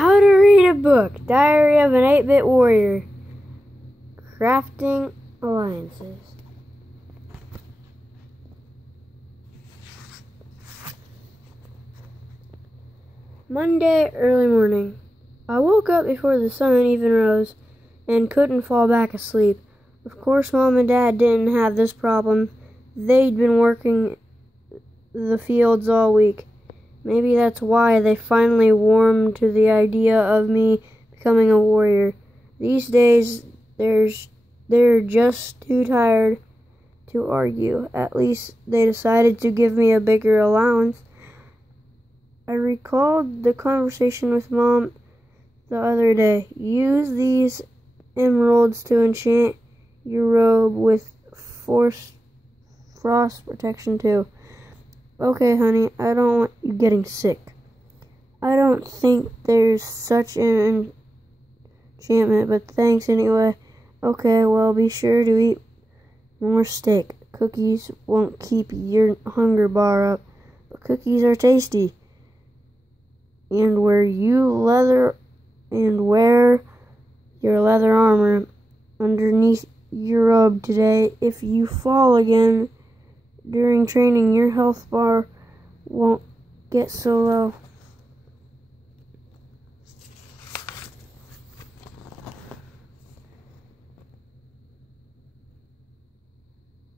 How to read a book. Diary of an 8-bit warrior. Crafting alliances. Monday, early morning. I woke up before the sun even rose and couldn't fall back asleep. Of course, Mom and Dad didn't have this problem. They'd been working the fields all week. Maybe that's why they finally warmed to the idea of me becoming a warrior. These days, they're just too tired to argue. At least they decided to give me a bigger allowance. I recalled the conversation with Mom the other day. Use these emeralds to enchant your robe with frost protection too. Okay, honey, I don't want you getting sick. I don't think there's such an enchantment, but thanks anyway. Okay, well, be sure to eat more steak. Cookies won't keep your hunger bar up, but cookies are tasty. And wear your leather armor underneath your robe today. If you fall again during training, your health bar won't get so low.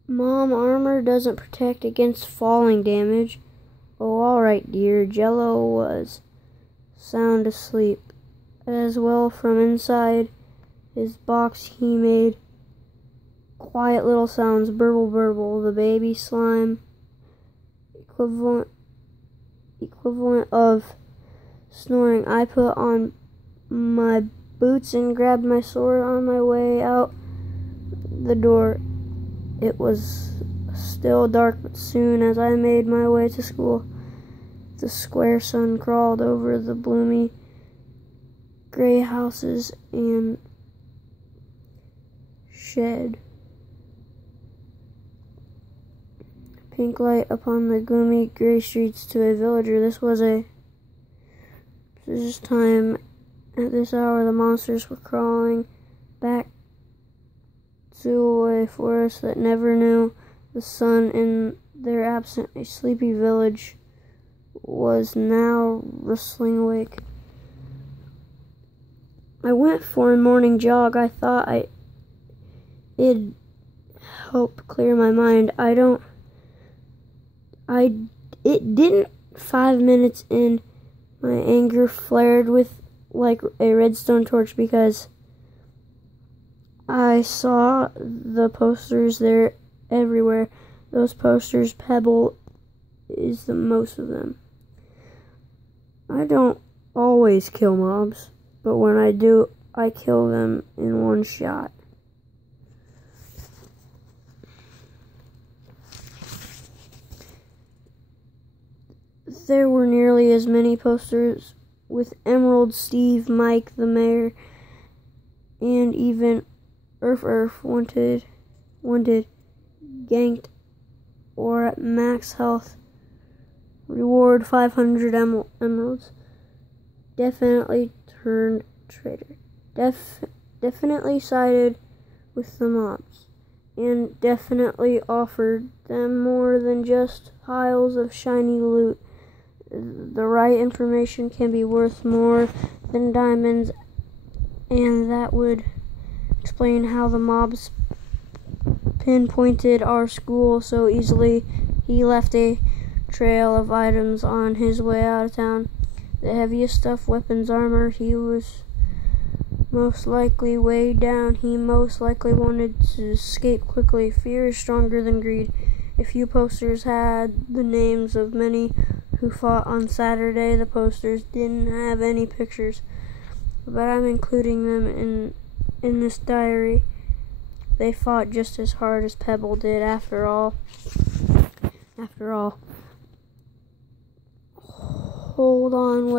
Mom, armor doesn't protect against falling damage. Oh, alright, dear. Jello was sound asleep. As well, from inside his box he made quiet little sounds. Burble, burble. The baby slime equivalent of snoring. I put on my boots and grabbed my sword on my way out the door. It was still dark, but soon as I made my way to school, the square sun crawled over the bloomy gray houses and shed pink light upon the gloomy gray streets. To a villager, this was time. At this hour, the monsters were crawling back to a forest that never knew the sun. In their absence, a sleepy village was now rustling awake. I went for a morning jog. I thought it'd help clear my mind. It didn't. 5 minutes in, my anger flared with like a redstone torch because I saw the posters there everywhere. Those posters, Pebble is the most of them. I don't always kill mobs, but when I do, I kill them in one shot. There were nearly as many posters with Emerald, Steve, Mike, the mayor, and even Earth wanted, ganked, or at max health. Reward 500 emeralds. Definitely turned traitor. Definitely sided with the mobs. And definitely offered them more than just piles of shiny loot. The right information can be worth more than diamonds, and that would explain how the mobs pinpointed our school so easily. He left a trail of items on his way out of town. The heaviest stuff, weapons, armor. He was most likely weighed down. He most likely wanted to escape quickly. Fear is stronger than greed. A few posters had the names of many who fought on Saturday. The posters didn't have any pictures, but I'm including them in this diary. They fought just as hard as Pebble did, after all. Hold on,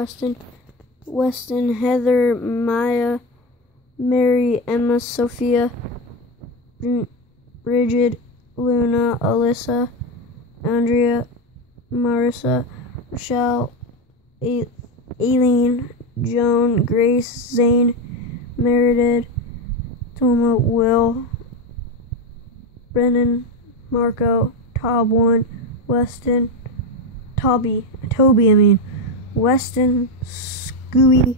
Weston, Heather, Maya, Mary, Emma, Sophia, Bridget, Luna, Alyssa, Andrea, Marissa, Rochelle, Aileen, Joan, Grace, Zane, Meredith, Toma, Will, Brennan, Marco, Tob1, Weston, Toby, Weston, Scooby,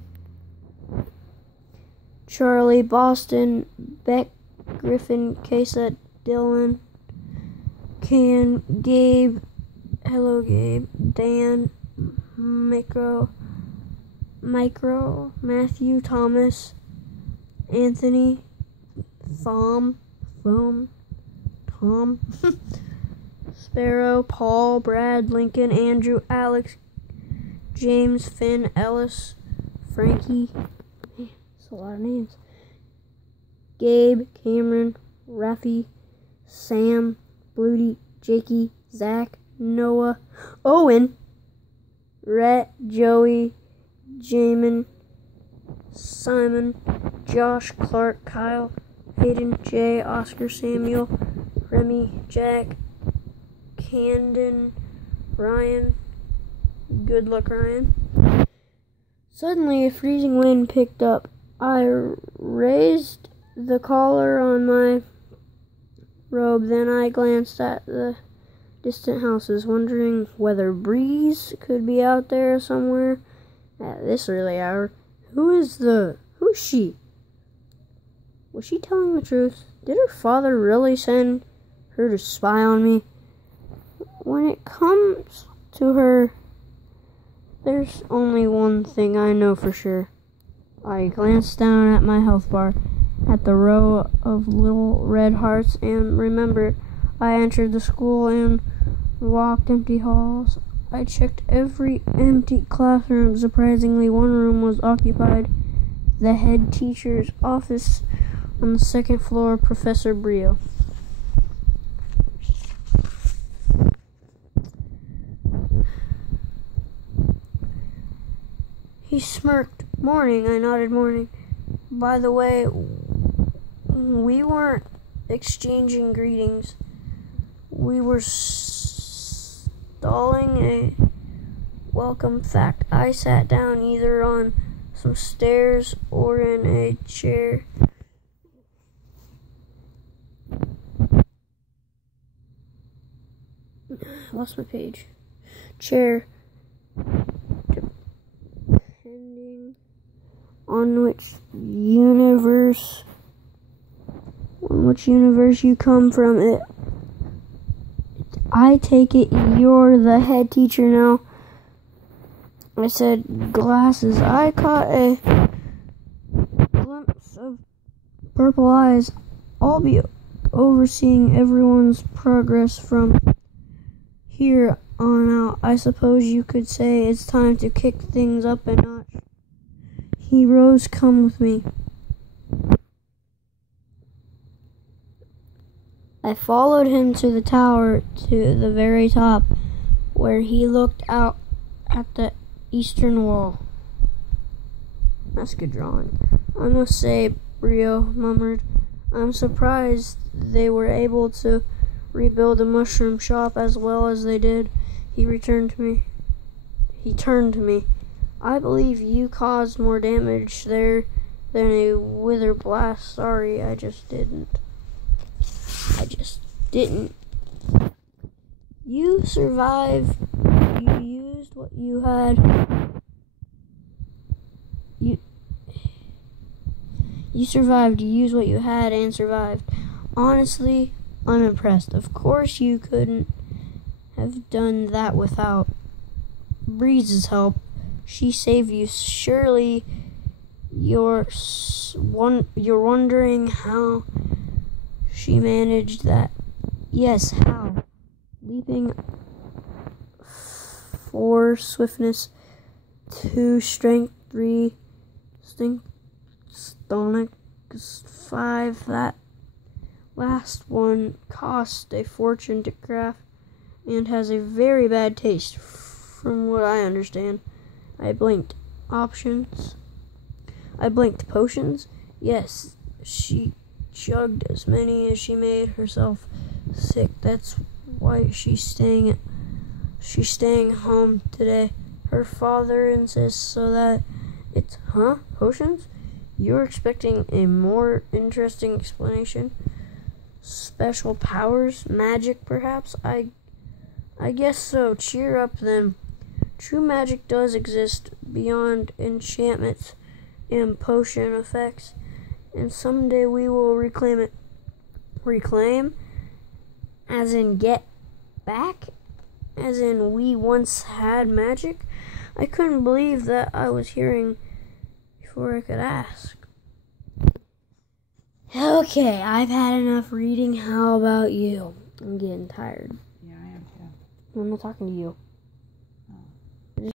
Charlie, Boston, Beck, Griffin, Kesa, Dylan, Can, Gabe, hello Gabe, Dan, Micro, Matthew, Thomas, Anthony, Tom, Sparrow, Paul, Brad, Lincoln, Andrew, Alex, James, Finn, Ellis, Frankie, man, that's a lot of names, Gabe, Cameron, Rafi, Sam, Bluty, Jakey, Zach, Noah, Owen, Rhett, Joey, Jamin, Simon, Josh, Clark, Kyle, Hayden, Jay, Oscar, Samuel, Remy, Jack, Camden, Ryan. Good luck, Ryan. Suddenly, a freezing wind picked up. I raised the collar on my robe, then I glanced at the distant houses, wondering whether Breeze could be out there somewhere at this early hour. Who's she? Was she telling the truth? Did her father really send her to spy on me? When it comes to her, there's only one thing I know for sure. I glanced down at my health bar, at the row of little red hearts, and remembered I entered the school and walked empty halls. I checked every empty classroom. Surprisingly, one room was occupied. The head teacher's office on the second floor, Professor Brio. He smirked. Morning, I nodded. Morning. By the way, we weren't exchanging greetings. We were stalling a welcome fact. I sat down either on some stairs or in a chair. Lost my page. Chair. Depending on which universe you come from, I take it you're the head teacher now. I said, glasses. I caught a glimpse of purple eyes. I'll be overseeing everyone's progress from here on out. I suppose you could say it's time to kick things up a notch. He rose. Come with me. I followed him to the tower, to the very top, where he looked out at the eastern wall. That's good drawing. I must say, Brio murmured, I'm surprised they were able to rebuild a mushroom shop as well as they did. He turned to me. I believe you caused more damage there than a wither blast. Sorry, I just didn't. You survived. You used what you had. You survived. You used what you had and survived. Honestly, I'm impressed. Of course, you couldn't have done that without Breeze's help. She saved you. Surely, you're wondering how she managed that. Yes, how? Leaping 4 swiftness, 2 strength, 3 stonic, 5. That last one cost a fortune to craft and has a very bad taste, from what I understand. I blinked. Options? I blinked. Potions? Yes, she chugged as many as she made herself sick. That's why she's staying home today. Her father insists so that It's, huh? Potions? You're expecting a more interesting explanation? Special powers? Magic, perhaps? I guess so. Cheer up, then. True magic does exist beyond enchantments and potion effects, and someday we will reclaim it. Reclaim? As in get back? As in we once had magic? I couldn't believe that I was hearing before I could ask. Okay, I've had enough reading. How about you? I'm getting tired. Yeah, I am too. I'm not talking to you.